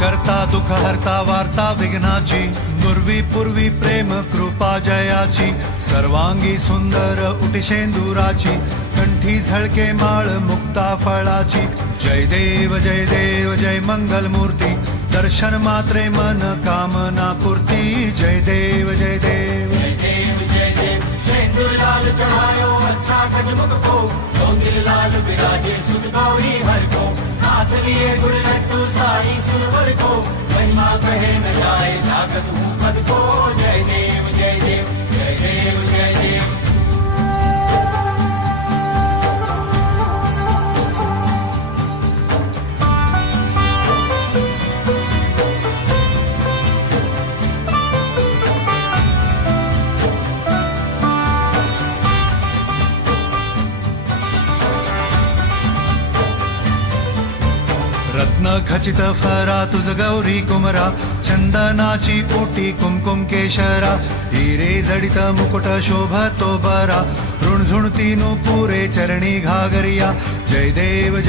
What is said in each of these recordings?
करता दुःख हरता वार्ता विघ्नाची, नुर्वी पूर्वी प्रेम कृपा जयाची, सर्वांगी सुंदर उटिशेंदुराची, कंठी झळके माळ मुक्ता फळाची. जय देव जय मंगल मूर्ती, दर्शन मात्रे मन कामना पूर्ती. जय देव जय देव शेंदूर लाल चढ़ायो अच्छा गजमुख को, गोंदिल लाल विराजे सुत गौरी हर को, हाथ लिए गुड़ लड्डू सारी सुनवर को, महिमा कहे न जाए जागत हूँ पद को. जय देव जय देव जय देव जय देव. रत्न खचित फरा तुझ गौरी कुमरा, चंदनाची ओटी कुमकुम केशरा, हिरे जडित मुकुट शोभतो बरा, ऋणझुणती पुरे चरणी घागरिया. जय देव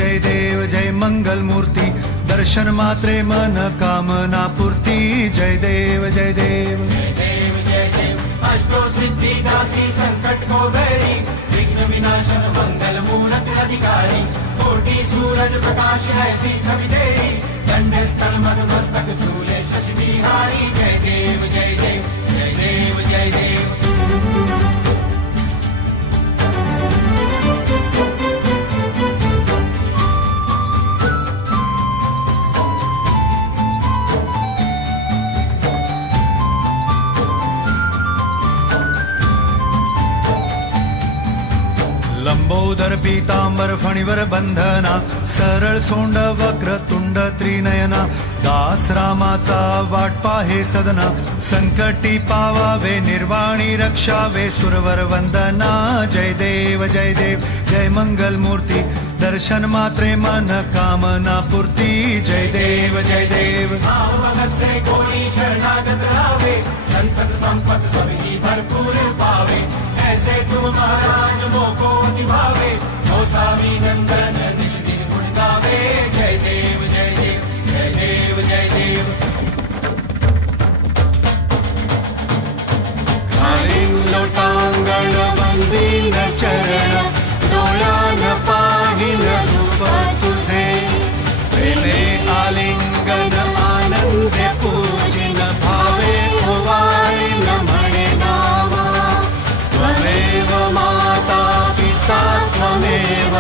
जय मंगल मूर्ती, दर्शन मात्रे मन कामना पूर्ती. जय देव जय देव जय देव जय देव. अष्टो सिद्धि दासी संकट को बैरी, विघ्न विनाशन मंगल मूरत अधिकारी, कोटि सूरज प्रकाश ऐसी छवि तेरी, दंड स्थल मद मस्तक झूले शशि बिहारी. जय देव जय देव जय देव जय देव. लंबोदर पीतांबर फणीवर बंधना, सरळ सोंड वक्र तुंड त्रिनयना, दास रामाचा वाट पाहे सदना, संकटी पावावे निर्वाणी रक्षावे सुरवर वंदना. जय देव जय मंगल मूर्ती, दर्शन मात्रे मन कामना पूर्ती. जय देव जय देव. भगत से कोई शरणागत रावे, संतत संपत सभी भरपूर पावे, ऐसे तुम महाराज मोको निभावे, गोसावी नंदन निश दिन गुण गावे. जय देव जय देव जय देव जय देव. खालीन लोटांगण वंदीन चरण, डोळ्यान पाहिल रूप तुझे, प्रेमे आलिंगन आनंद पूजिन, भावे ओवाळीन म्हणे नावा. त्वमेव माता पिता त्वमेव,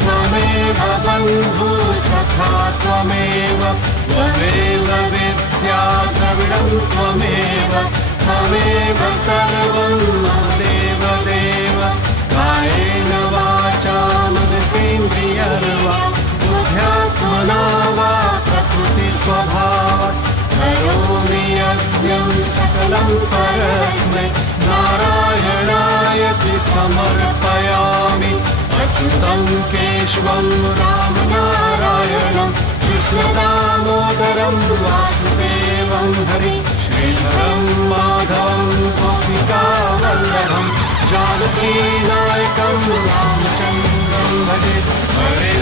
त्वमेव बंधु सखा त्वमेव, त्वमेव विद्या द्रविडं त्वमेव, त्वमेव सर्वं देव देव. कायेन वाचा मनसेन्द्रियर्वा, बुद्ध्यात्मना वा प्रकृति स्वभावात्, करोमि यज्ञं सकलं परस्मै, नारायणायति समर्पयामि. अच्युतं केशवं रामनारायणं, कृष्णदामोदरं वासुदेवं हरि, श्रीधरं माधवं गोपिकावल्लभं, जानकीनायकं रामचन्द्रं भजे. हरे